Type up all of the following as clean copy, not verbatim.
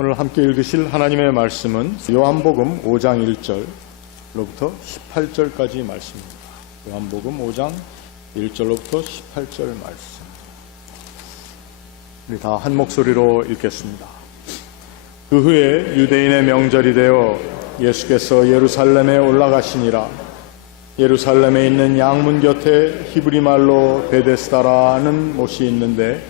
오늘 함께 읽으실 하나님의 말씀은 요한복음 5장 1절로부터 18절까지 말씀입니다. 요한복음 5장 1절로부터 18절 말씀. 우리 다 한 목소리로 읽겠습니다. 그 후에 유대인의 명절이 되어 예수께서 예루살렘에 올라가시니라. 예루살렘에 있는 양문 곁에 히브리 말로 베데스다라는 못이 있는데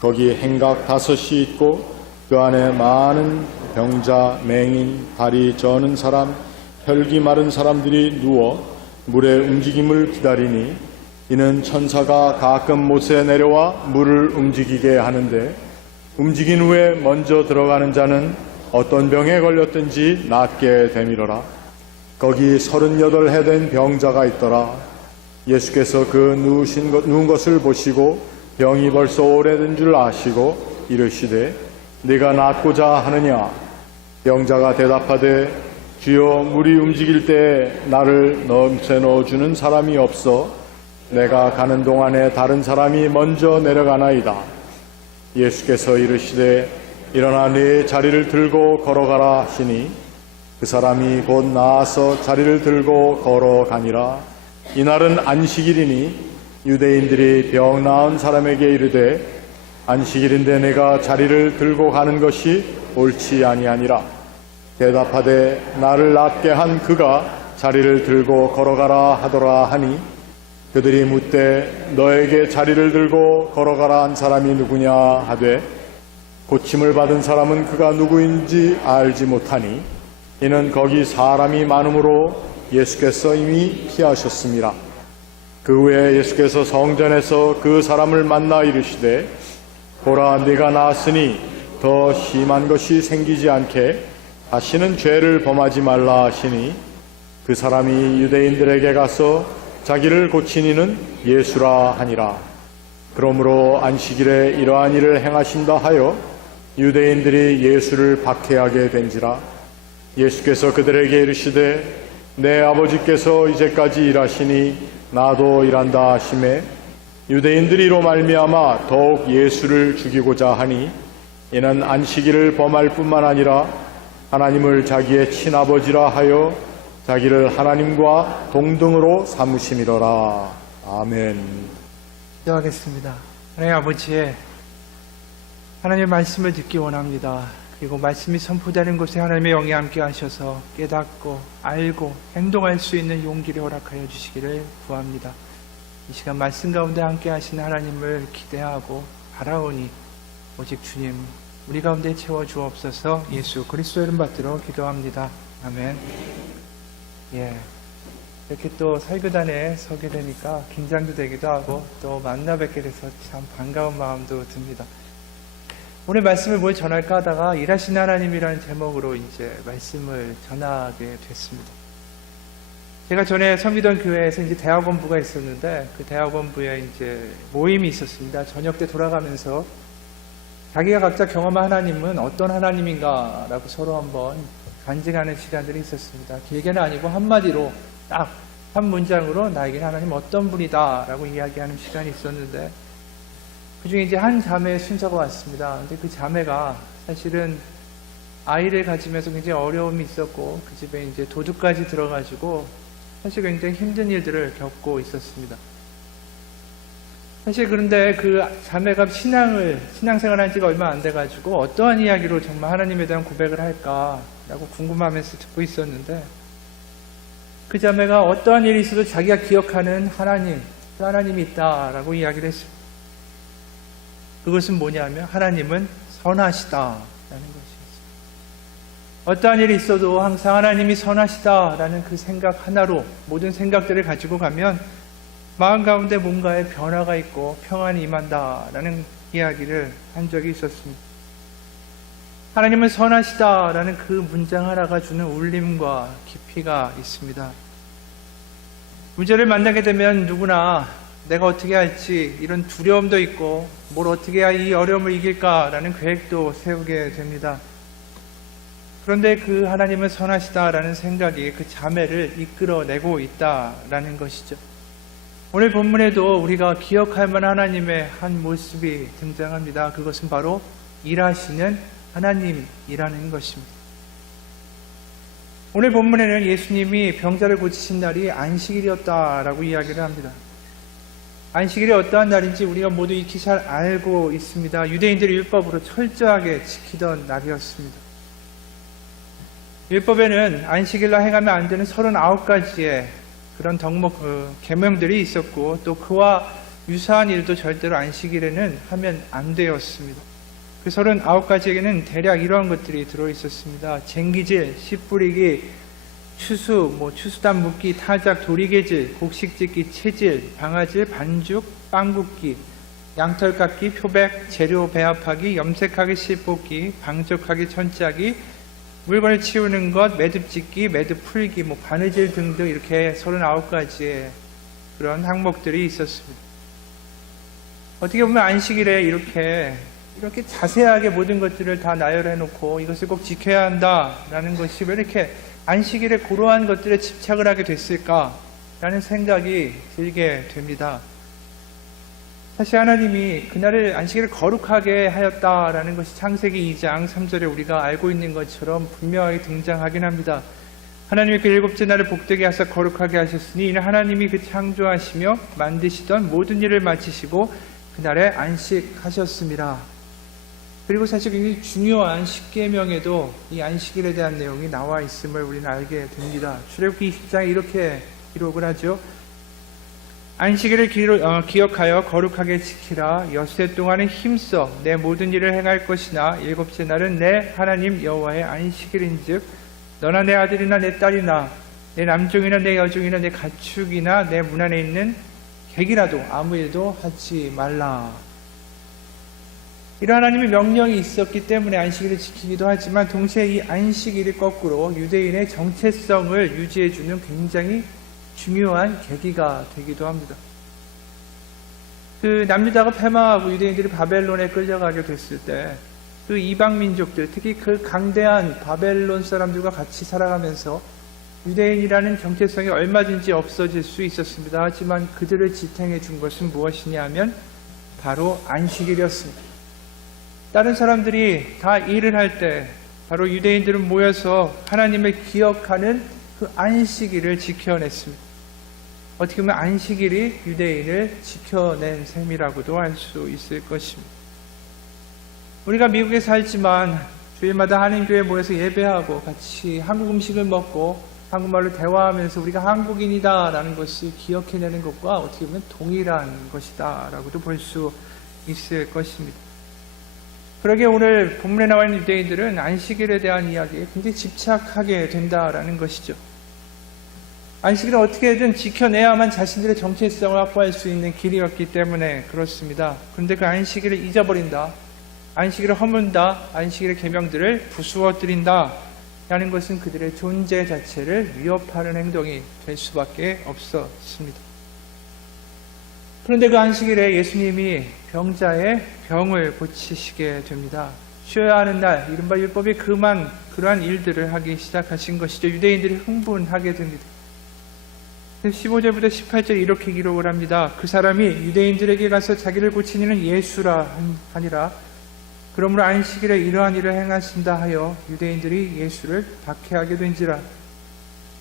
거기 행각 5이 있고 그 안에 많은 병자, 맹인, 다리 저는 사람, 혈기 마른 사람들이 누워 물의 움직임을 기다리니 이는 천사가 가끔 못에 내려와 물을 움직이게 하는데 움직인 후에 먼저 들어가는 자는 어떤 병에 걸렸든지 낫게 되밀어라. 거기 38해 된 병자가 있더라. 예수께서 그 누운 것을 보시고 병이 벌써 오래된 줄 아시고 이르시되 네가 낫고자 하느냐? 병자가 대답하되 주여 물이 움직일 때 나를 넘쳐 넣어주는 사람이 없어 내가 가는 동안에 다른 사람이 먼저 내려가나이다. 예수께서 이르시되 일어나 네 자리를 들고 걸어가라 하시니 그 사람이 곧 나아서 자리를 들고 걸어가니라. 이날은 안식일이니 유대인들이 병 나은 사람에게 이르되 안식일인데 내가 자리를 들고 가는 것이 옳지 아니하니라. 대답하되 나를 낫게 한 그가 자리를 들고 걸어가라 하더라 하니 그들이 묻되 너에게 자리를 들고 걸어가라 한 사람이 누구냐 하되 고침을 받은 사람은 그가 누구인지 알지 못하니 이는 거기 사람이 많으므로 예수께서 이미 피하셨습니다. 그 후에 예수께서 성전에서 그 사람을 만나 이르시되 보라 네가 나았으니 더 심한 것이 생기지 않게 다시는 죄를 범하지 말라 하시니 그 사람이 유대인들에게 가서 자기를 고친 이는 예수라 하니라. 그러므로 안식일에 이러한 일을 행하신다 하여 유대인들이 예수를 박해하게 된지라. 예수께서 그들에게 이르시되 내 아버지께서 이제까지 일하시니 나도 일한다 하시매 유대인들이 이로 말미암아 더욱 예수를 죽이고자 하니 이는 안식일을 범할 뿐만 아니라 하나님을 자기의 친아버지라 하여 자기를 하나님과 동등으로 삼으심이로라. 아멘. 기도하겠습니다. 하나님 아버지, 하나님의 말씀을 듣기 원합니다. 그리고 말씀이 선포되는 곳에 하나님의 영이 함께 하셔서 깨닫고 알고 행동할 수 있는 용기를 허락하여 주시기를 구합니다. 이 시간 말씀 가운데 함께 하시는 하나님을 기대하고 바라오니 오직 주님 우리 가운데 채워주옵소서. 예수 그리스도 이름 받들어 기도합니다. 아멘. 이렇게 또 설교단에 서게 되니까 긴장도 되기도 하고 또 만나 뵙게 돼서 참 반가운 마음도 듭니다. 오늘 말씀을 뭘 전할까 하다가 일하시는 하나님이라는 제목으로 이제 말씀을 전하게 됐습니다. 제가 전에 섬기던 교회에서 이제 대학원부가 있었는데 그 대학원부에 이제 모임이 있었습니다. 저녁 때 돌아가면서 자기가 각자 경험한 하나님은 어떤 하나님인가라고 서로 한번 간증하는 시간들이 있었습니다. 길게는 아니고 한마디로 딱 한 문장으로 나에게는 하나님 어떤 분이다라고 이야기하는 시간이 있었는데 그중에 이제 한 자매의 순서가 왔습니다. 근데 그 자매가 사실은 아이를 가지면서 굉장히 어려움이 있었고 그 집에 이제 도둑까지 들어가지고 사실 굉장히 힘든 일들을 겪고 있었습니다. 사실 그런데 그 자매가 신앙생활 한 지가 얼마 안 돼가지고 어떠한 이야기로 정말 하나님에 대한 고백을 할까라고 궁금하면서 듣고 있었는데 그 자매가 어떠한 일이 있어도 자기가 기억하는 하나님이 있다라고 이야기를 했습니다. 그것은 뭐냐면 하나님은 선하시다라는 것이었습니다. 어떠한 일이 있어도 항상 하나님이 선하시다라는 그 생각 하나로 모든 생각들을 가지고 가면 마음 가운데 뭔가의 변화가 있고 평안이 임한다라는 이야기를 한 적이 있었습니다. 하나님은 선하시다라는 그 문장 하나가 주는 울림과 깊이가 있습니다. 문제를 만나게 되면 누구나 내가 어떻게 할지 이런 두려움도 있고 뭘 어떻게 해야 이 어려움을 이길까라는 계획도 세우게 됩니다. 그런데 그 하나님은 선하시다라는 생각이 그 자매를 이끌어내고 있다라는 것이죠. 오늘 본문에도 우리가 기억할 만한 하나님의 한 모습이 등장합니다. 그것은 바로 일하시는 하나님이라는 것입니다. 오늘 본문에는 예수님이 병자를 고치신 날이 안식일이었다라고 이야기를 합니다. 안식일이 어떠한 날인지 우리가 모두 익히 잘 알고 있습니다. 유대인들이 율법으로 철저하게 지키던 날이었습니다. 율법에는 안식일날 행하면 안 되는 39가지의 그런 덕목, 계명들이 있었고 또 그와 유사한 일도 절대로 안식일에는 하면 안 되었습니다. 그 39가지에게는 대략 이러한 것들이 들어있었습니다. 쟁기질, 씨 뿌리기, 추수, 추수단 묶기, 타작, 도리개질, 곡식짓기, 채질, 방아질, 반죽, 빵 굽기, 양털 깎기, 표백, 재료 배합하기, 염색하기, 씨 뽑기, 방적하기, 천짜기, 물건을 치우는 것, 매듭 짓기, 매듭 풀기, 바느질 등등 이렇게 39가지의 그런 항목들이 있었습니다. 어떻게 보면 안식일에 이렇게 자세하게 모든 것들을 다 나열해 놓고 이것을 꼭 지켜야 한다라는 것이 왜 이렇게 안식일에 그러한 것들에 집착을 하게 됐을까라는 생각이 들게 됩니다. 사실 하나님이 그날을 안식일을 거룩하게 하였다라는 것이 창세기 2장 3절에 우리가 알고 있는 것처럼 분명하게 등장하긴 합니다. 하나님이 그 일곱째 날을 복되게 하사 거룩하게 하셨으니 이는 하나님이 그 창조하시며 만드시던 모든 일을 마치시고 그날에 안식하셨습니다. 그리고 사실 굉장히 중요한 십계명에도 이 안식일에 대한 내용이 나와 있음을 우리는 알게 됩니다. 출애굽기 20장에 이렇게 기록을 하죠. 안식일을 기억하여 거룩하게 지키라. 엿새 동안은 힘써 내 모든 일을 행할 것이나 일곱째 날은 내 하나님 여호와의 안식일인즉 너나 내 아들이나 내 딸이나 내 남종이나 내 여종이나 내 가축이나 내 문 안에 있는 객이라도 아무 일도 하지 말라. 이런 하나님의 명령이 있었기 때문에 안식일을 지키기도 하지만 동시에 이 안식일이 거꾸로 유대인의 정체성을 유지해주는 굉장히 중요한 계기가 되기도 합니다. 그 남유다가 패망하고 유대인들이 바벨론에 끌려가게 됐을 때 그 이방 민족들, 특히 그 강대한 바벨론 사람들과 같이 살아가면서 유대인이라는 정체성이 얼마든지 없어질 수 있었습니다. 하지만 그들을 지탱해 준 것은 무엇이냐 하면 바로 안식일이었습니다. 다른 사람들이 다 일을 할 때 바로 유대인들은 모여서 하나님을 기억하는 그 안식일을 지켜냈습니다. 어떻게 보면 안식일이 유대인을 지켜낸 셈이라고도 할 수 있을 것입니다. 우리가 미국에 살지만 주일마다 한인교회에 모여서 예배하고 같이 한국 음식을 먹고 한국말로 대화하면서 우리가 한국인이다 라는 것을 기억해내는 것과 어떻게 보면 동일한 것이다 라고도 볼 수 있을 것입니다. 그러게 오늘 본문에 나와 있는 유대인들은 안식일에 대한 이야기에 굉장히 집착하게 된다라는 것이죠. 안식일을 어떻게든 지켜내야만 자신들의 정체성을 확보할 수 있는 길이었기 때문에 그렇습니다. 그런데 그 안식일을 잊어버린다, 안식일을 허문다, 안식일의 계명들을 부수어뜨린다 라는 것은 그들의 존재 자체를 위협하는 행동이 될 수밖에 없었습니다. 그런데 그 안식일에 예수님이 병자의 병을 고치시게 됩니다. 쉬어야 하는 날, 이른바 율법이 그러한 일들을 하기 시작하신 것이죠. 유대인들이 흥분하게 됩니다. 15절부터 18절 이렇게 기록을 합니다. 그 사람이 유대인들에게 가서 자기를 고친 이는 예수라 하니라. 그러므로 안식일에 이러한 일을 행하신다 하여 유대인들이 예수를 박해하게 된지라.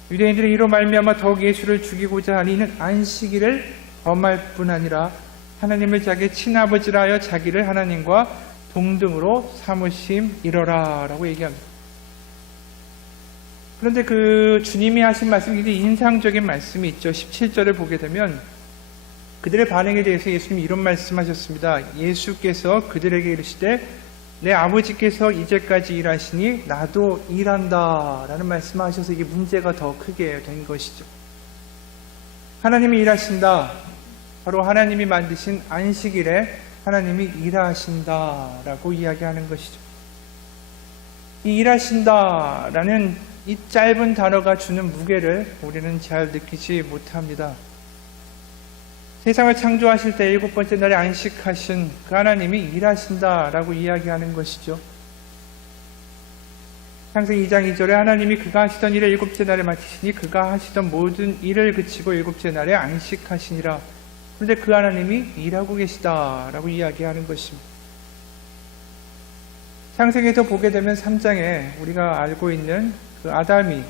유대인들이 이로 말미암아 더욱 예수를 죽이고자 하니 이는 안식일을 범할 뿐 아니라 하나님을 자기의 친아버지라 하여 자기를 하나님과 동등으로 삼으심이러라 라고 얘기합니다. 그런데 그 주님이 하신 말씀이 굉장히 인상적인 말씀이 있죠. 17절을 보게 되면 그들의 반응에 대해서 예수님이 이런 말씀하셨습니다. 예수께서 그들에게 이르시되 내 아버지께서 이제까지 일하시니 나도 일한다 라는 말씀을 하셔서 이게 문제가 더 크게 된 것이죠. 하나님이 일하신다. 바로 하나님이 만드신 안식일에 하나님이 일하신다 라고 이야기하는 것이죠. 이 일하신다 라는 이 짧은 단어가 주는 무게를 우리는 잘 느끼지 못합니다. 세상을 창조하실 때 일곱 번째 날에 안식하신 그 하나님이 일하신다라고 이야기하는 것이죠. 창세기 2장 2절에 하나님이 그가 하시던 일을 일곱째 날에 마치시니 그가 하시던 모든 일을 그치고 일곱째 날에 안식하시니라. 그런데 그 하나님이 일하고 계시다라고 이야기하는 것입니다. 창세기에서 보게 되면 3장에 우리가 알고 있는 그 아담이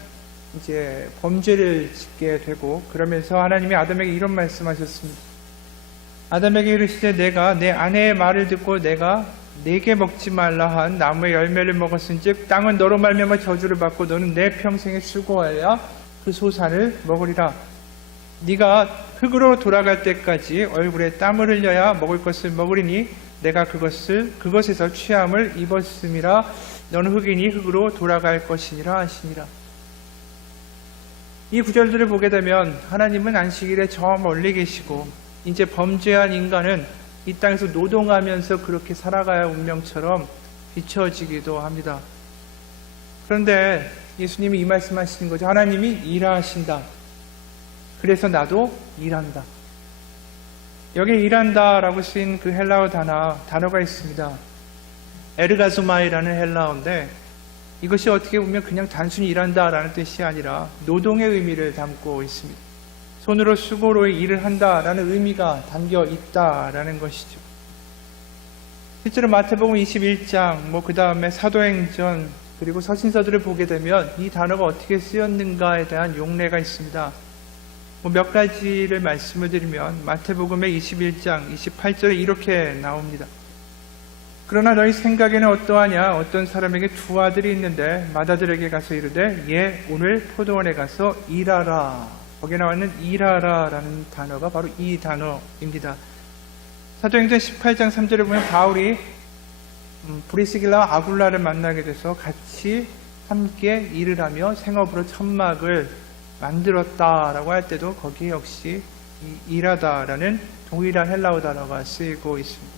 이제 범죄를 짓게 되고, 그러면서 하나님이 아담에게 이런 말씀하셨습니다. 아담에게 이르시되 내가 내 아내의 말을 듣고 내가 내게 먹지 말라 한 나무의 열매를 먹었은즉 땅은 너로 말미암아 저주를 받고 너는 내 평생에 수고하여 그 소산을 먹으리라. 네가 흙으로 돌아갈 때까지 얼굴에 땀을 흘려야 먹을 것을 먹으리니 내가 그것에서 취함을 입었음이라. 너는 흙이니 흙으로 돌아갈 것이니라 하시니라. 이 구절들을 보게 되면 하나님은 안식일에 저 멀리 계시고 이제 범죄한 인간은 이 땅에서 노동하면서 그렇게 살아가야 할 운명처럼 비춰지기도 합니다. 그런데 예수님이 이 말씀하시는 거죠. 하나님이 일하신다. 그래서 나도 일한다. 여기 일한다라고 쓰인 그 헬라어 단어가 있습니다. 에르가소마이라는 헬라어인데 이것이 어떻게 보면 그냥 단순히 일한다라는 뜻이 아니라 노동의 의미를 담고 있습니다. 손으로 수고로 일을 한다라는 의미가 담겨 있다라는 것이죠. 실제로 마태복음 21장, 그 다음에 사도행전, 그리고 서신서들을 보게 되면 이 단어가 어떻게 쓰였는가에 대한 용례가 있습니다. 몇 가지를 말씀을 드리면 마태복음의 21장 28절에 이렇게 나옵니다. 그러나 너희 생각에는 어떠하냐? 어떤 사람에게 두 아들이 있는데 맏아들에게 가서 이르되 얘 오늘 포도원에 가서 일하라. 거기에 나와 있는 일하라 라는 단어가 바로 이 단어입니다. 사도행전 18장 3절에 보면 바울이 브리스길라와 아굴라를 만나게 돼서 같이 함께 일을 하며 생업으로 천막을 만들었다라고 할 때도 거기에 역시 이 일하다라는 동일한 헬라어 단어가 쓰이고 있습니다.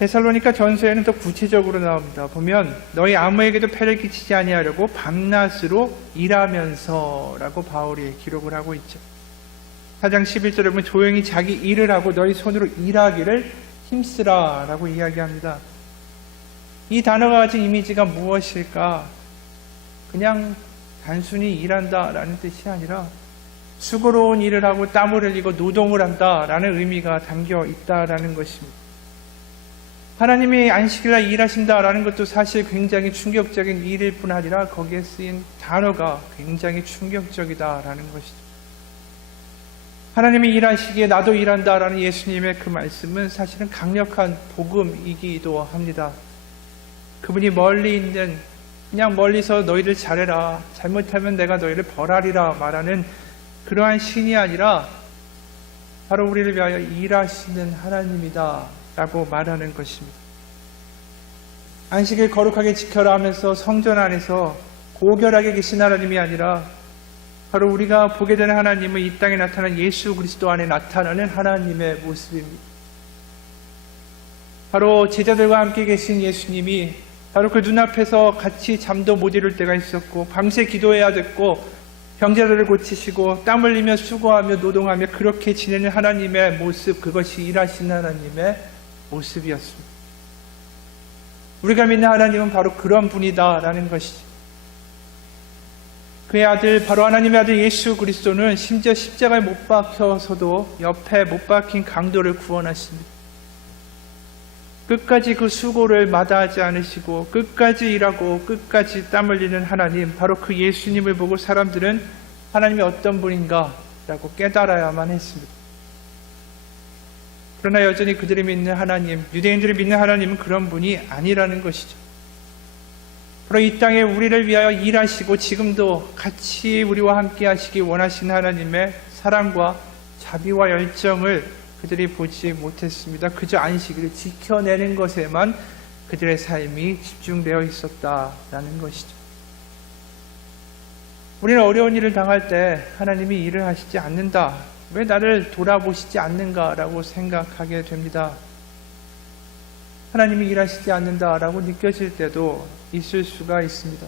데살로니가 전서에는 더 구체적으로 나옵니다. 보면 너희 아무에게도 폐를 끼치지 아니하려고 밤낮으로 일하면서 라고 바울이 기록을 하고 있죠. 4장 11절에 보면 조용히 자기 일을 하고 너희 손으로 일하기를 힘쓰라 라고 이야기합니다. 이 단어가 가진 이미지가 무엇일까? 그냥 단순히 일한다 라는 뜻이 아니라 수고로운 일을 하고 땀을 흘리고 노동을 한다 라는 의미가 담겨 있다라는 것입니다. 하나님이 안식일날 일하신다라는 것도 사실 굉장히 충격적인 일일 뿐 아니라 거기에 쓰인 단어가 굉장히 충격적이다라는 것이죠. 하나님이 일하시기에 나도 일한다라는 예수님의 그 말씀은 사실은 강력한 복음이기도 합니다. 그분이 멀리 있는, 그냥 멀리서 너희들 잘해라, 잘못하면 내가 너희를 벌하리라 말하는 그러한 신이 아니라 바로 우리를 위하여 일하시는 하나님이다 라고 말하는 것입니다. 안식일 거룩하게 지켜라 하면서 성전 안에서 고결하게 계신 하나님이 아니라 바로 우리가 보게 되는 하나님은 이 땅에 나타난 예수 그리스도 안에 나타나는 하나님의 모습입니다. 바로 제자들과 함께 계신 예수님이 바로 그 눈앞에서 같이 잠도 못 이룰 때가 있었고 밤새 기도해야 됐고 병자들을 고치시고 땀 흘리며 수고하며 노동하며 그렇게 지내는 하나님의 모습, 그것이 일하시는 하나님의 모습이었습니다. 우리가 믿는 하나님은 바로 그런 분이다라는 것이죠. 그의 아들, 바로 하나님의 아들 예수 그리스도는 심지어 십자가에 못 박혀서도 옆에 못 박힌 강도를 구원하십니다. 끝까지 그 수고를 마다하지 않으시고 끝까지 일하고 끝까지 땀 흘리는 하나님, 바로 그 예수님을 보고 사람들은 하나님이 어떤 분인가 라고 깨달아야만 했습니다. 그러나 여전히 그들이 믿는 하나님, 유대인들이 믿는 하나님은 그런 분이 아니라는 것이죠. 바로 이 땅에 우리를 위하여 일하시고 지금도 같이 우리와 함께 하시기 원하시는 하나님의 사랑과 자비와 열정을 그들이 보지 못했습니다. 그저 안식일을 지켜내는 것에만 그들의 삶이 집중되어 있었다라는 것이죠. 우리는 어려운 일을 당할 때 하나님이 일을 하시지 않는다, 왜 나를 돌아보시지 않는가라고 생각하게 됩니다. 하나님이 일하시지 않는다라고 느껴질 때도 있을 수가 있습니다.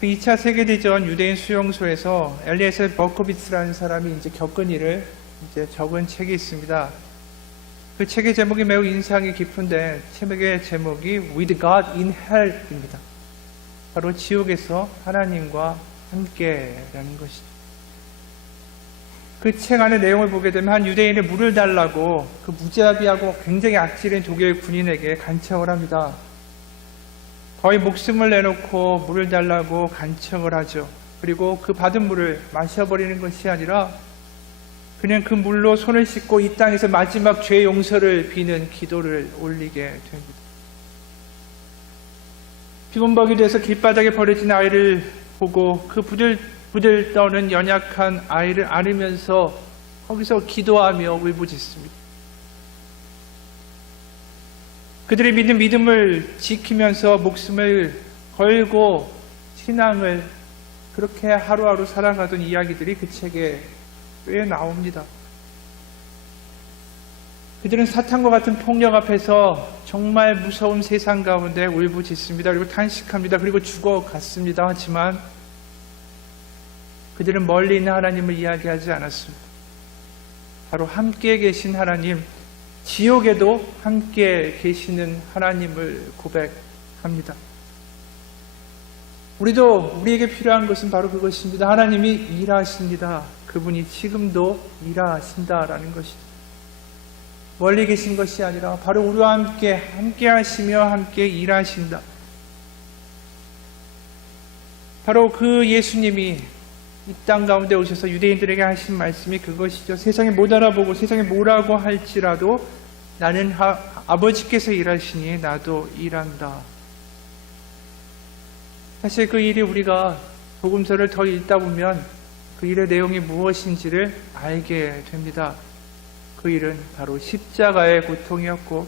그 2차 세계대전 유대인 수용소에서 엘리에셀 버코비츠라는 사람이 이제 겪은 일을 적은 책이 있습니다. 그 책의 제목이 매우 인상이 깊은데 책의 제목이 With God in Hell입니다. 바로 지옥에서 하나님과 함께라는 것이죠. 그 책 안의 내용을 보게 되면 한 유대인의 물을 달라고 그 무자비하고 굉장히 악질인 독일 군인에게 간청을 합니다. 거의 목숨을 내놓고 물을 달라고 간청을 하죠. 그리고 그 받은 물을 마셔버리는 것이 아니라 그냥 그 물로 손을 씻고 이 땅에서 마지막 죄 용서를 비는 기도를 올리게 됩니다. 피범벅이 돼서 길바닥에 버려진 아이를 보고 그 부들부들 떠는 연약한 아이를 안으면서 거기서 기도하며 울부짖습니다. 그들이 믿는 믿음을 지키면서 목숨을 걸고 신앙을 그렇게 하루하루 살아가던 이야기들이 그 책에 꽤 나옵니다. 그들은 사탄과 같은 폭력 앞에서 정말 무서운 세상 가운데 울부짖습니다. 그리고 탄식합니다. 그리고 죽어갔습니다. 하지만 그들은 멀리 있는 하나님을 이야기하지 않았습니다. 바로 함께 계신 하나님, 지옥에도 함께 계시는 하나님을 고백합니다. 우리에게 필요한 것은 바로 그것입니다. 하나님이 일하십니다. 그분이 지금도 일하신다라는 것이죠. 멀리 계신 것이 아니라 바로 우리와 함께 하시며 함께 일하신다. 바로 그 예수님이 이 땅 가운데 오셔서 유대인들에게 하신 말씀이 그것이죠. 세상에 못 알아보고 세상에 뭐라고 할지라도 나는 아버지께서 일하시니 나도 일한다. 사실 그 일이 우리가 복음서를 더 읽다 보면 그 일의 내용이 무엇인지를 알게 됩니다. 그 일은 바로 십자가의 고통이었고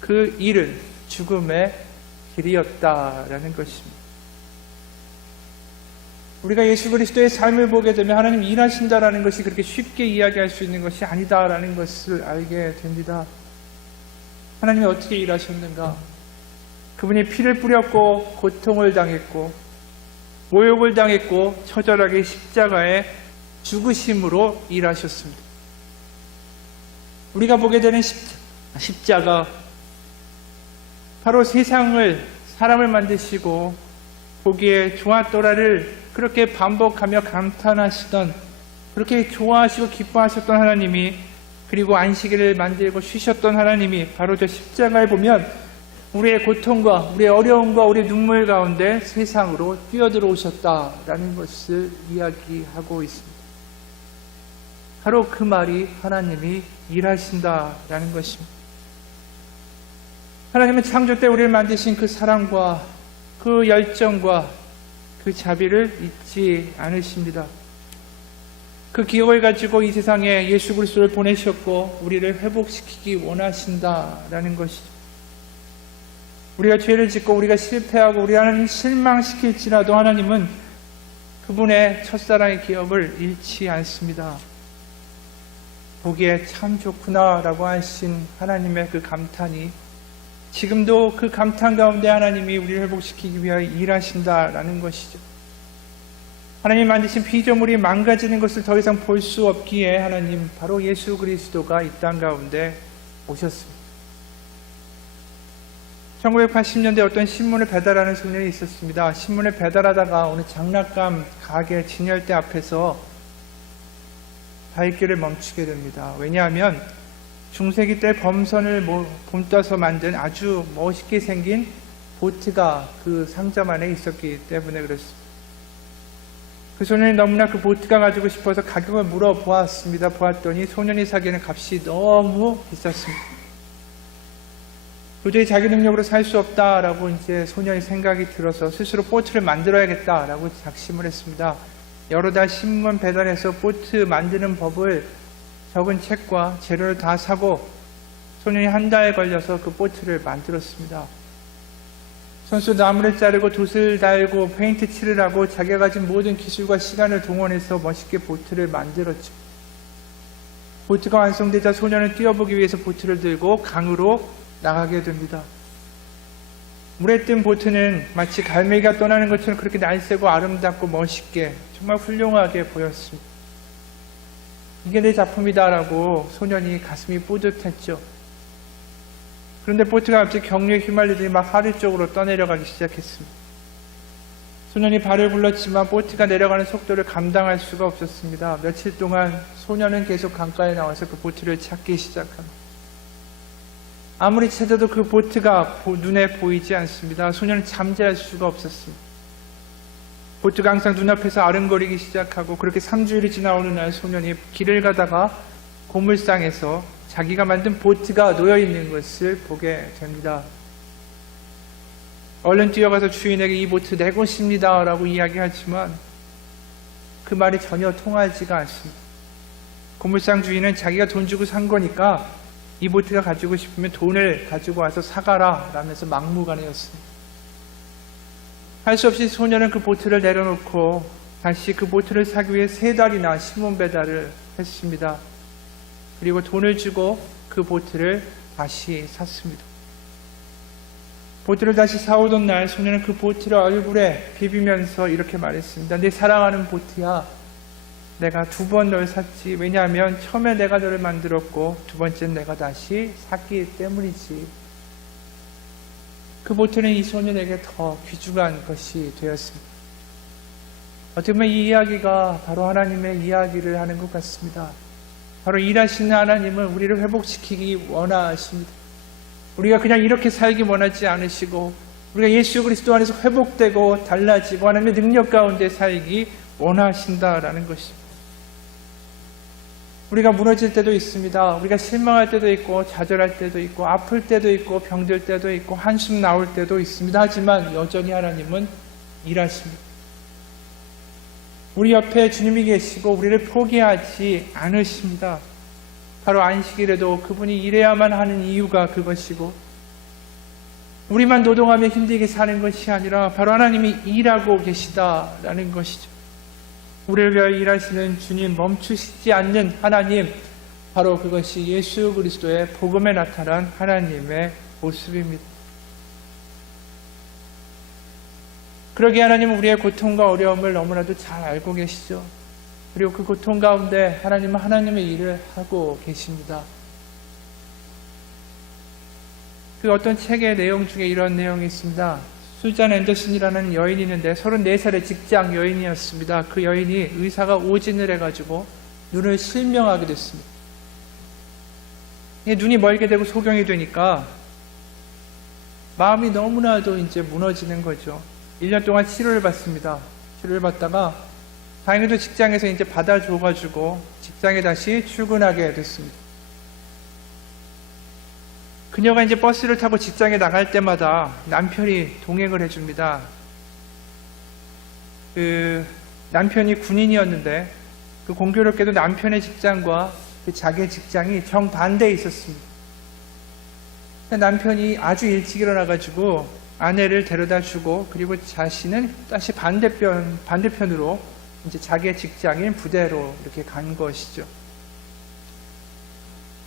그 일은 죽음의 길이었다라는 것입니다. 우리가 예수 그리스도의 삶을 보게 되면 하나님 일하신다라는 것이 그렇게 쉽게 이야기할 수 있는 것이 아니다라는 것을 알게 됩니다. 하나님이 어떻게 일하셨는가? 그분이 피를 뿌렸고 고통을 당했고 모욕을 당했고 처절하게 십자가에 죽으심으로 일하셨습니다. 우리가 보게 되는 십자가, 바로 사람을 만드시고 보기에 좋았더라를 그렇게 반복하며 감탄하시던, 그렇게 좋아하시고 기뻐하셨던 하나님이, 그리고 안식일을 만들고 쉬셨던 하나님이 바로 저 십자가에 보면 우리의 고통과 우리의 어려움과 우리의 눈물 가운데 세상으로 뛰어들어오셨다라는 것을 이야기하고 있습니다. 바로 그 말이 하나님이 일하신다라는 것입니다. 하나님은 창조 때 우리를 만드신 그 사랑과 그 열정과 그 자비를 잊지 않으십니다. 그 기억을 가지고 이 세상에 예수 그리스도를 보내셨고 우리를 회복시키기 원하신다라는 것이죠. 우리가 죄를 짓고 우리가 실패하고 우리 하나님 실망시킬지라도 하나님은 그분의 첫사랑의 기억을 잃지 않습니다. 보기에 참 좋구나라고 하신 하나님의 그 감탄이 지금도 그 감탄 가운데 하나님이 우리를 회복시키기 위하여 일하신다라는 것이죠. 하나님 만드신 피조물이 망가지는 것을 더 이상 볼 수 없기에 하나님 바로 예수 그리스도가 이 땅 가운데 오셨습니다. 1980년대 어떤 신문을 배달하는 소년이 있었습니다. 신문을 배달하다가 어느 장난감 가게 진열대 앞에서 발길을 멈추게 됩니다. 왜냐하면 중세기 때 범선을 본떠서 만든 아주 멋있게 생긴 보트가 그 상점 안에 있었기 때문에 그렇습니다. 그 소년이 너무나 그 보트가 가지고 싶어서 가격을 물어보았습니다. 보았더니 소년이 사기에는 값이 너무 비쌌습니다. 도저히 자기 능력으로 살 수 없다라고 이제 소년이 생각이 들어서 스스로 보트를 만들어야겠다라고 작심을 했습니다. 여러 달 신문 배달해서 보트 만드는 법을 적은 책과 재료를 다 사고 소년이 한 달 걸려서 그 보트를 만들었습니다. 손수 나무를 자르고 돛을 달고 페인트 칠을 하고 자기가 가진 모든 기술과 시간을 동원해서 멋있게 보트를 만들었죠. 보트가 완성되자 소년은 뛰어보기 위해서 보트를 들고 강으로 나가게 됩니다. 물에 뜬 보트는 마치 갈매기가 떠나는 것처럼 그렇게 날쌔고 아름답고 멋있게 정말 훌륭하게 보였습니다. 이게 내 작품이다라고 소년이 가슴이 뿌듯했죠. 그런데 보트가 갑자기 경류에 휘말리더니 막 하류 쪽으로 떠내려가기 시작했습니다. 소년이 발을 불렀지만 보트가 내려가는 속도를 감당할 수가 없었습니다. 며칠 동안 소년은 계속 강가에 나와서 그 보트를 찾기 시작합니다. 아무리 찾아도 그 보트가 눈에 보이지 않습니다. 소년은 잠잘 수가 없었습니다. 보트가 항상 눈앞에서 아른거리기 시작하고, 그렇게 3주일이 지나 어느 날 소년이 길을 가다가 고물상에서 자기가 만든 보트가 놓여있는 것을 보게 됩니다. 얼른 뛰어가서 주인에게 이 보트 내 것입니다 라고 이야기하지만 그 말이 전혀 통하지가 않습니다. 고물상 주인은 자기가 돈 주고 산 거니까 이 보트가 가지고 싶으면 돈을 가지고 와서 사가라 라면서 막무가내였습니다. 할 수 없이 소년은 그 보트를 내려놓고 다시 그 보트를 사기 위해 3달이나 신문 배달을 했습니다. 그리고 돈을 주고 그 보트를 다시 샀습니다. 보트를 다시 사오던 날 소년은 그 보트를 얼굴에 비비면서 이렇게 말했습니다. 내 사랑하는 보트야, 내가 2번 널 샀지. 왜냐하면 처음에 내가 너를 만들었고 2번째는 내가 다시 샀기 때문이지. 그 보트는 이 소년에게 더 귀중한 것이 되었습니다. 어떻게 보면 이 이야기가 바로 하나님의 이야기를 하는 것 같습니다. 바로 일하시는 하나님은 우리를 회복시키기 원하십니다. 우리가 그냥 이렇게 살기 원하지 않으시고, 우리가 예수 그리스도 안에서 회복되고 달라지고 하나님의 능력 가운데 살기 원하신다라는 것입니다. 우리가 무너질 때도 있습니다. 우리가 실망할 때도 있고, 좌절할 때도 있고, 아플 때도 있고, 병들 때도 있고, 한숨 나올 때도 있습니다. 하지만 여전히 하나님은 일하십니다. 우리 옆에 주님이 계시고 우리를 포기하지 않으십니다. 바로 안식일에도 그분이 일해야만 하는 이유가 그것이고, 우리만 노동하며 힘들게 사는 것이 아니라 바로 하나님이 일하고 계시다라는 것이죠. 우리를 위하여 일하시는 주님, 멈추시지 않는 하나님, 바로 그것이 예수 그리스도의 복음에 나타난 하나님의 모습입니다. 그러기에 하나님은 우리의 고통과 어려움을 너무나도 잘 알고 계시죠. 그리고 그 고통 가운데 하나님은 하나님의 일을 하고 계십니다. 그 어떤 책의 내용 중에 이런 내용이 있습니다. 수잔 앤더슨이라는 여인이 있는데 34살의 직장 여인이었습니다. 그 여인이 의사가 오진을 해가지고 눈을 실명하게 됐습니다. 눈이 멀게 되고 소경이 되니까 마음이 너무나도 이제 무너지는 거죠. 1년 동안 치료를 받습니다. 치료를 받다가 다행히도 직장에서 이제 받아줘가지고 직장에 다시 출근하게 됐습니다. 그녀가 이제 버스를 타고 직장에 나갈 때마다 남편이 동행을 해줍니다. 남편이 군인이었는데 그 공교롭게도 남편의 직장과 그 자기의 직장이 정반대에 있었습니다. 남편이 아주 일찍 일어나가지고 아내를 데려다 주고, 그리고 자신은 다시 반대편으로 이제 자기의 직장인 부대로 이렇게 간 것이죠.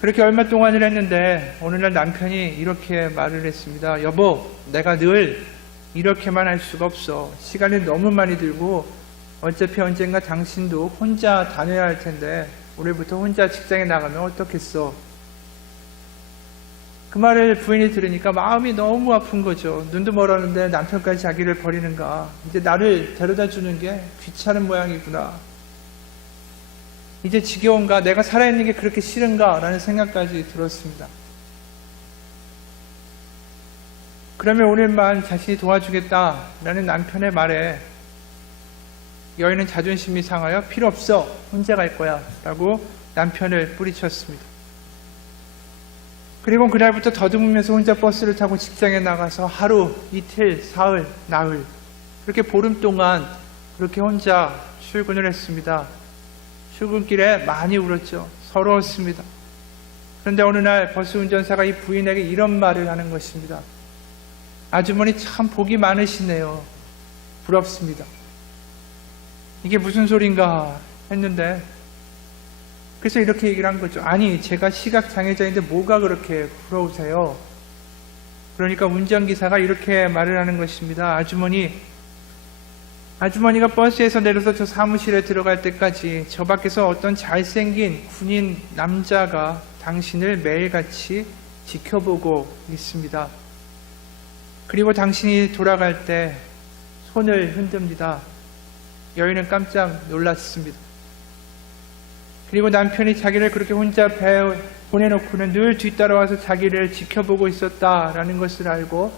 그렇게 얼마 동안을 했는데 어느 날 남편이 이렇게 말을 했습니다. 여보, 내가 늘 이렇게만 할 수가 없어. 시간이 너무 많이 들고 어차피 언젠가 당신도 혼자 다녀야 할 텐데 올해부터 혼자 직장에 나가면 어떻겠어? 그 말을 부인이 들으니까 마음이 너무 아픈 거죠. 눈도 멀었는데 남편까지 자기를 버리는가. 이제 나를 데려다 주는 게 귀찮은 모양이구나. 이제 지겨운가. 내가 살아있는 게 그렇게 싫은가 라는 생각까지 들었습니다. 그러면 오늘만 자신이 도와주겠다라는 남편의 말에 여인은 자존심이 상하여 필요 없어. 혼자 갈 거야 라고 남편을 뿌리쳤습니다. 그리고 그날부터 더듬으면서 혼자 버스를 타고 직장에 나가서 하루, 이틀, 사흘, 나흘, 그렇게 보름 동안 그렇게 혼자 출근을 했습니다. 출근길에 많이 울었죠. 서러웠습니다. 그런데 어느 날 버스 운전사가 이 부인에게 이런 말을 하는 것입니다. 아주머니 참 복이 많으시네요. 부럽습니다. 이게 무슨 소린가 했는데, 그래서 이렇게 얘기를 한 거죠. 아니, 제가 시각장애자인데 뭐가 그렇게 부러우세요? 그러니까 운전기사가 이렇게 말을 하는 것입니다. 아주머니가 버스에서 내려서 저 사무실에 들어갈 때까지 저 밖에서 어떤 잘생긴 군인 남자가 당신을 매일같이 지켜보고 있습니다. 그리고 당신이 돌아갈 때 손을 흔듭니다. 여인은 깜짝 놀랐습니다. 그리고 남편이 자기를 그렇게 혼자 배에 보내놓고는 늘 뒤따라와서 자기를 지켜보고 있었다라는 것을 알고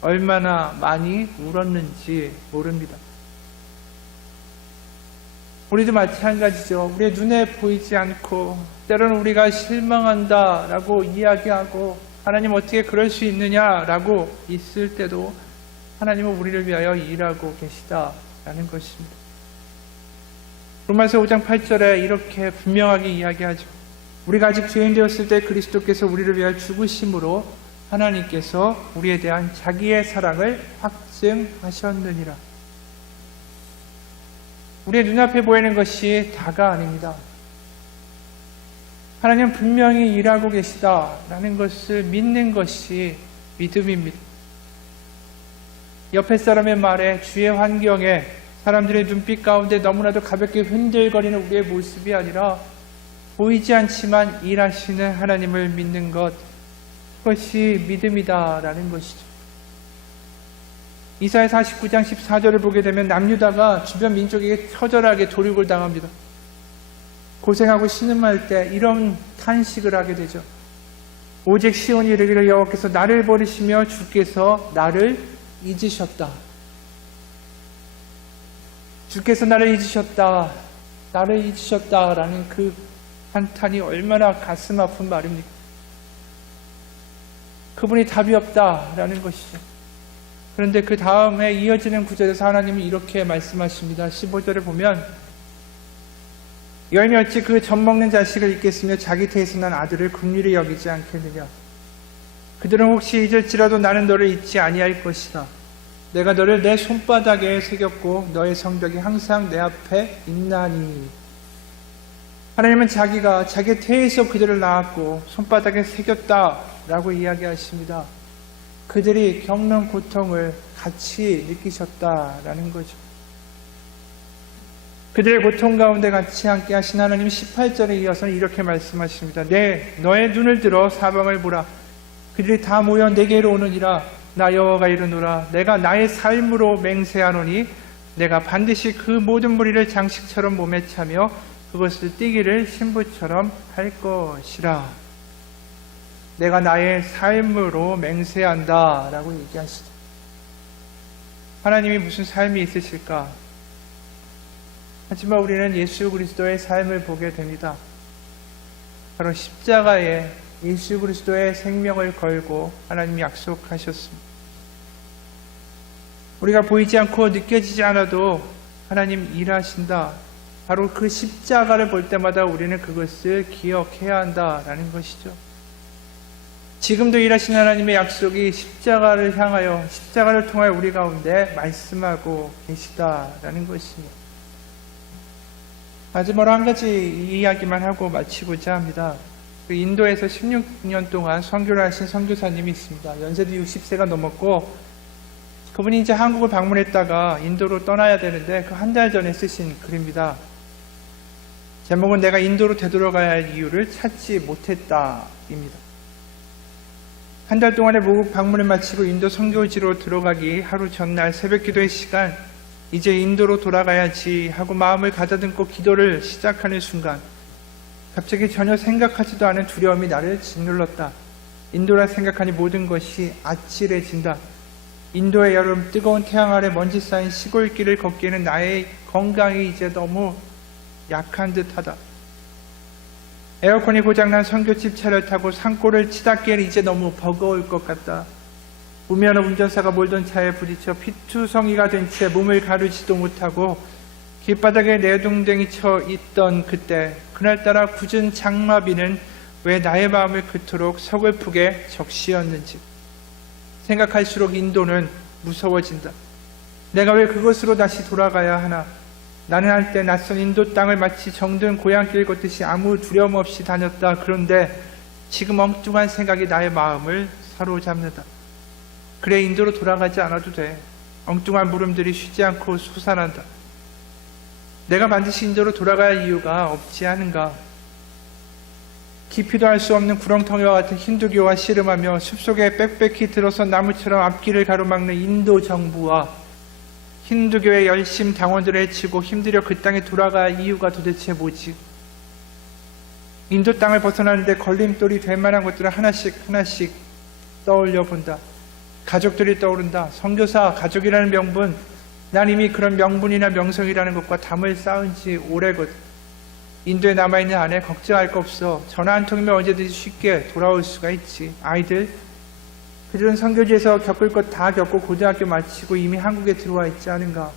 얼마나 많이 울었는지 모릅니다. 우리도 마찬가지죠. 우리의 눈에 보이지 않고 때로는 우리가 실망한다라고 이야기하고 하나님 어떻게 그럴 수 있느냐라고 있을 때도 하나님은 우리를 위하여 일하고 계시다라는 것입니다. 로마서 5장 8절에 이렇게 분명하게 이야기하죠. 우리가 아직 죄인 되었을 때 그리스도께서 우리를 위하여 죽으심으로 하나님께서 우리에 대한 자기의 사랑을 확증하셨느니라. 우리의 눈앞에 보이는 것이 다가 아닙니다. 하나님은 분명히 일하고 계시다라는 것을 믿는 것이 믿음입니다. 옆에 사람의 말에, 주의 환경에, 사람들의 눈빛 가운데 너무나도 가볍게 흔들거리는 우리의 모습이 아니라 보이지 않지만 일하시는 하나님을 믿는 것, 그것이 믿음이다라는 것이죠. 이사야 49장 14절을 보게 되면 남유다가 주변 민족에게 처절하게 도륙을 당합니다. 고생하고 신음할 때 이런 탄식을 하게 되죠. 오직 시온이 이르기를 여호와께서 나를 버리시며 주께서 나를 잊으셨다. 주께서 나를 잊으셨다. 나를 잊으셨다라는 그 한탄이 얼마나 가슴 아픈 말입니까? 그분이 답이 없다라는 것이죠. 그런데 그 다음에 이어지는 구절에서 하나님이 이렇게 말씀하십니다. 15절에 보면 여인이 어찌 그 젖먹는 자식을 잊겠으며 자기 태에서 난 아들을 긍휼히 여기지 않겠느냐. 그들은 혹시 잊을지라도 나는 너를 잊지 아니할 것이다. 내가 너를 내 손바닥에 새겼고 너의 성벽이 항상 내 앞에 있나니. 하나님은 자기가 자기 태에서 그들을 낳았고 손바닥에 새겼다라고 이야기하십니다. 그들이 겪는 고통을 같이 느끼셨다라는 거죠. 그들의 고통 가운데 같이 함께 하신 하나님 18절에 이어서는 이렇게 말씀하십니다. 너의 눈을 들어 사방을 보라. 그들이 다 모여 내게로 오느니라. 나 여호와가 이르노라. 내가 나의 삶으로 맹세하노니 내가 반드시 그 모든 무리를 장식처럼 몸에 차며 그것을 띠기를 신부처럼 할 것이라. 내가 나의 삶으로 맹세한다 라고 얘기하시죠. 하나님이 무슨 삶이 있으실까? 하지만 우리는 예수 그리스도의 삶을 보게 됩니다. 바로 십자가에 예수 그리스도의 생명을 걸고 하나님이 약속하셨습니다. 우리가 보이지 않고 느껴지지 않아도 하나님 일하신다. 바로 그 십자가를 볼 때마다 우리는 그것을 기억해야 한다라는 것이죠. 지금도 일하신 하나님의 약속이 십자가를 향하여, 십자가를 통하여 우리 가운데 말씀하고 계시다라는 것입니다. 마지막으로 한 가지 이야기만 하고 마치고자 합니다. 그 인도에서 16년 동안 선교를 하신 선교사님이 있습니다. 연세도 60세가 넘었고 그분이 이제 한국을 방문했다가 인도로 떠나야 되는데 그 한 달 전에 쓰신 글입니다. 제목은 내가 인도로 되돌아가야 할 이유를 찾지 못했다입니다. 한 달 동안의 모국 방문을 마치고 인도 선교지로 들어가기 하루 전날 새벽 기도의 시간, 이제 인도로 돌아가야지 하고 마음을 가다듬고 기도를 시작하는 순간 갑자기 전혀 생각하지도 않은 두려움이 나를 짓눌렀다. 인도라 생각하니 모든 것이 아찔해진다. 인도의 여름, 뜨거운 태양 아래 먼지 쌓인 시골길을 걷기에는 나의 건강이 이제 너무 약한 듯하다. 에어컨이 고장난 선교집 차를 타고 산골을 치닫기에는 이제 너무 버거울 것 같다. 무면허 운전사가 몰던 차에 부딪혀 피투성이가 된 채 몸을 가르지도 못하고 길바닥에 내동댕이 쳐 있던 그때, 그날따라 굳은 장마비는 왜 나의 마음을 그토록 서글프게 적시었는지 생각할수록 인도는 무서워진다. 내가 왜 그것으로 다시 돌아가야 하나? 나는 한때 낯선 인도 땅을 마치 정든 고향길 걷듯이 아무 두려움 없이 다녔다. 그런데 지금 엉뚱한 생각이 나의 마음을 사로잡는다. 그래, 인도로 돌아가지 않아도 돼. 엉뚱한 물음들이 쉬지 않고 솟아난다. 내가 반드시 인도로 돌아가야 할 이유가 없지 않은가? 깊이도 알 수 없는 구렁텅이와 같은 힌두교와 씨름하며 숲속에 빽빽히 들어선 나무처럼 앞길을 가로막는 인도 정부와 힌두교의 열심 당원들을 해치고 힘들여 그 땅에 돌아갈 이유가 도대체 뭐지? 인도 땅을 벗어나는데 걸림돌이 될 만한 것들을 하나씩 떠올려 본다. 가족들이 떠오른다. 선교사, 가족이라는 명분, 난 이미 그런 명분이나 명성이라는 것과 담을 쌓은 지 오래거든. 인도에 남아있는 아내 걱정할 거 없어. 전화 한 통이면 언제든지 쉽게 돌아올 수가 있지. 아이들, 그들은 선교지에서 겪을 것 다 겪고 고등학교 마치고 이미 한국에 들어와 있지 않은가.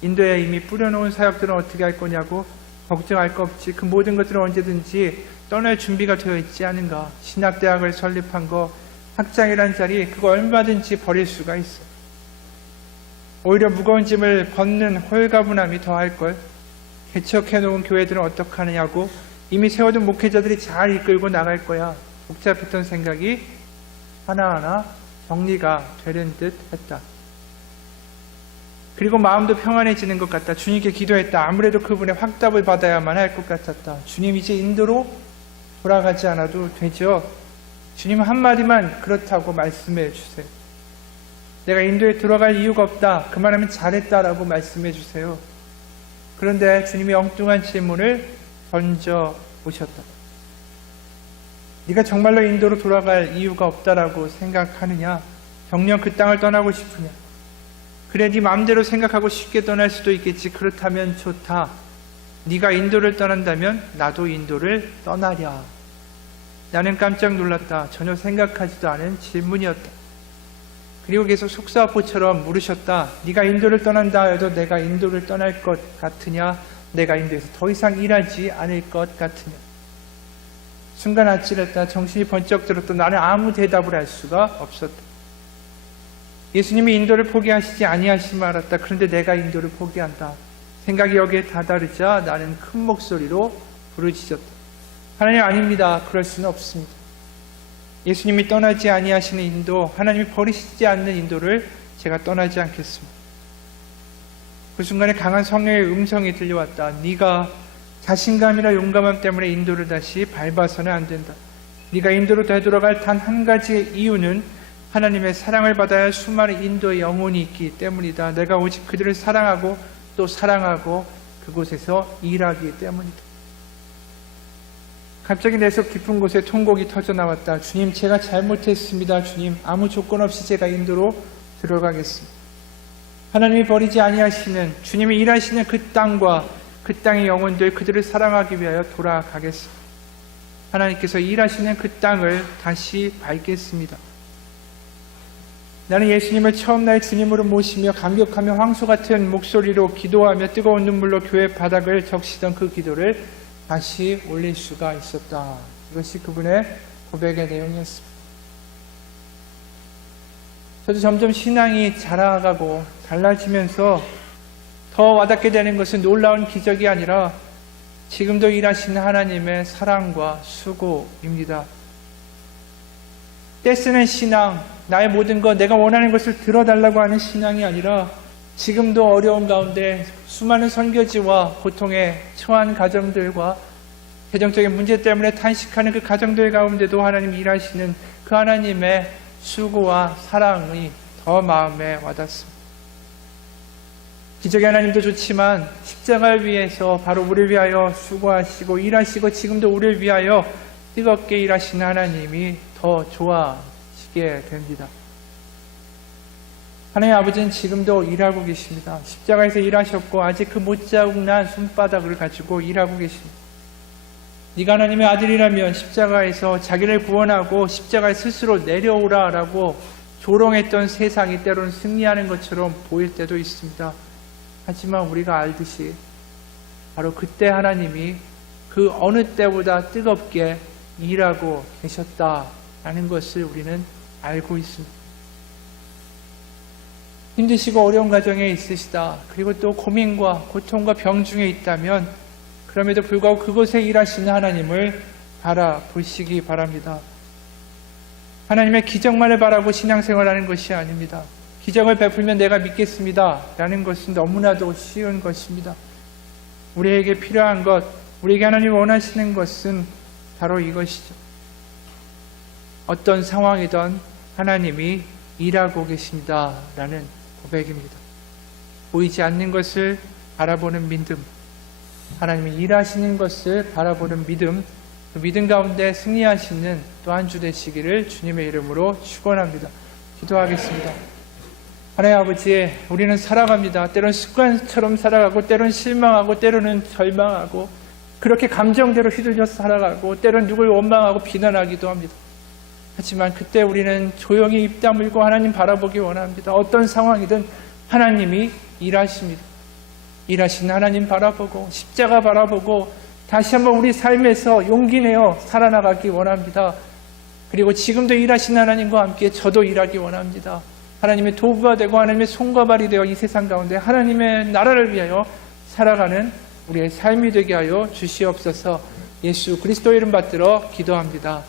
인도에 이미 뿌려놓은 사역들은 어떻게 할 거냐고. 걱정할 거 없지. 그 모든 것들은 언제든지 떠날 준비가 되어 있지 않은가. 신학대학을 설립한 거, 학장이란 자리, 그거 얼마든지 버릴 수가 있어. 오히려 무거운 짐을 벗는 홀가분함이 더할걸. 개척해놓은 교회들은 어떡하느냐고. 이미 세워둔 목회자들이 잘 이끌고 나갈 거야. 복잡했던 생각이 하나하나 정리가 되는 듯 했다. 그리고 마음도 평안해지는 것 같다. 주님께 기도했다. 아무래도 그분의 확답을 받아야만 할 것 같았다. 주님, 이제 인도로 돌아가지 않아도 되죠? 주님 한마디만 그렇다고 말씀해 주세요. 내가 인도에 들어갈 이유가 없다. 그만하면 잘했다라고 말씀해 주세요. 그런데 주님이 엉뚱한 질문을 던져 오셨다. 네가 정말로 인도로 돌아갈 이유가 없다라고 생각하느냐? 정녕 그 땅을 떠나고 싶으냐? 그래, 네 마음대로 생각하고 쉽게 떠날 수도 있겠지. 그렇다면 좋다. 네가 인도를 떠난다면 나도 인도를 떠나랴. 나는 깜짝 놀랐다. 전혀 생각하지도 않은 질문이었다. 그리고 계속 속사포처럼 물으셨다. 네가 인도를 떠난다 해도 내가 인도를 떠날 것 같으냐? 내가 인도에서 더 이상 일하지 않을 것 같으냐? 순간 아찔했다. 정신이 번쩍 들었다. 나는 아무 대답을 할 수가 없었다. 예수님이 인도를 포기하시지 아니하심을 알았다. 그런데 내가 인도를 포기한다. 생각이 여기에 다다르자 나는 큰 목소리로 부르짖었다. 하나님, 아닙니다. 그럴 수는 없습니다. 예수님이 떠나지 아니하시는 인도, 하나님이 버리시지 않는 인도를 제가 떠나지 않겠습니다. 그 순간에 강한 성령의 음성이 들려왔다. 네가 자신감이나 용감함 때문에 인도를 다시 밟아서는 안 된다. 네가 인도로 되돌아갈 단 한 가지의 이유는 하나님의 사랑을 받아야 할 수많은 인도의 영혼이 있기 때문이다. 내가 오직 그들을 사랑하고 또 사랑하고 그곳에서 일하기 때문이다. 갑자기 내 속 깊은 곳에 통곡이 터져나왔다. 주님, 제가 잘못했습니다. 주님, 아무 조건 없이 제가 인도로 들어가겠습니다. 하나님이 버리지 아니하시는, 주님이 일하시는 그 땅과 그 땅의 영혼들, 그들을 사랑하기 위하여 돌아가겠습니다. 하나님께서 일하시는 그 땅을 다시 밟겠습니다. 나는 예수님을 처음 나의 주님으로 모시며 감격하며 황소 같은 목소리로 기도하며 뜨거운 눈물로 교회 바닥을 적시던 그 기도를 다시 올릴 수가 있었다. 이것이 그분의 고백의 내용이었습니다. 저도 점점 신앙이 자라가고 달라지면서 더 와닿게 되는 것은 놀라운 기적이 아니라 지금도 일하시는 하나님의 사랑과 수고입니다. 떼쓰는 신앙, 나의 모든 것, 내가 원하는 것을 들어달라고 하는 신앙이 아니라 지금도 어려운 가운데 수많은 선교지와 고통에 처한 가정들과 재정적인 문제 때문에 탄식하는 그 가정들 가운데도 하나님 일하시는 그 하나님의 수고와 사랑이 더 마음에 와닿습니다. 기적의 하나님도 좋지만 십자가를 위해서 바로 우리를 위하여 수고하시고 일하시고 지금도 우리를 위하여 뜨겁게 일하시는 하나님이 더 좋아지게 됩니다. 하나님 아버지는 지금도 일하고 계십니다. 십자가에서 일하셨고 아직 그 못자국난 손바닥을 가지고 일하고 계십니다. 네가 하나님의 아들이라면 십자가에서 자기를 구원하고 십자가에 스스로 내려오라라고 조롱했던 세상이 때로는 승리하는 것처럼 보일 때도 있습니다. 하지만 우리가 알듯이 바로 그때 하나님이 그 어느 때보다 뜨겁게 일하고 계셨다라는 것을 우리는 알고 있습니다. 힘드시고 어려운 가정에 있으시다. 그리고 또 고민과 고통과 병 중에 있다면 그럼에도 불구하고 그곳에 일하시는 하나님을 바라보시기 바랍니다. 하나님의 기적만을 바라고 신앙생활하는 것이 아닙니다. 기적을 베풀면 내가 믿겠습니다 라는 것은 너무나도 쉬운 것입니다. 우리에게 필요한 것, 우리에게 하나님이 원하시는 것은 바로 이것이죠. 어떤 상황이든 하나님이 일하고 계십니다 라는 고백입니다. 보이지 않는 것을 바라보는 믿음, 하나님이 일하시는 것을 바라보는 믿음, 그 믿음 가운데 승리하시는 또 한 주 되시기를 주님의 이름으로 축원합니다. 기도하겠습니다. 하나님 아버지, 우리는 살아갑니다. 때론 습관처럼 살아가고, 때론 실망하고, 때로는 절망하고, 그렇게 감정대로 휘둘려서 살아가고, 때론 누굴 원망하고 비난하기도 합니다. 하지만 그때 우리는 조용히 입 다물고 하나님 바라보기 원합니다. 어떤 상황이든 하나님이 일하십니다. 일하시는 하나님 바라보고, 십자가 바라보고, 다시 한번 우리 삶에서 용기 내어 살아나가기 원합니다. 그리고 지금도 일하시는 하나님과 함께 저도 일하기 원합니다. 하나님의 도구가 되고 하나님의 손과 발이 되어 이 세상 가운데 하나님의 나라를 위하여 살아가는 우리의 삶이 되게 하여 주시옵소서. 예수 그리스도의 이름 받들어 기도합니다.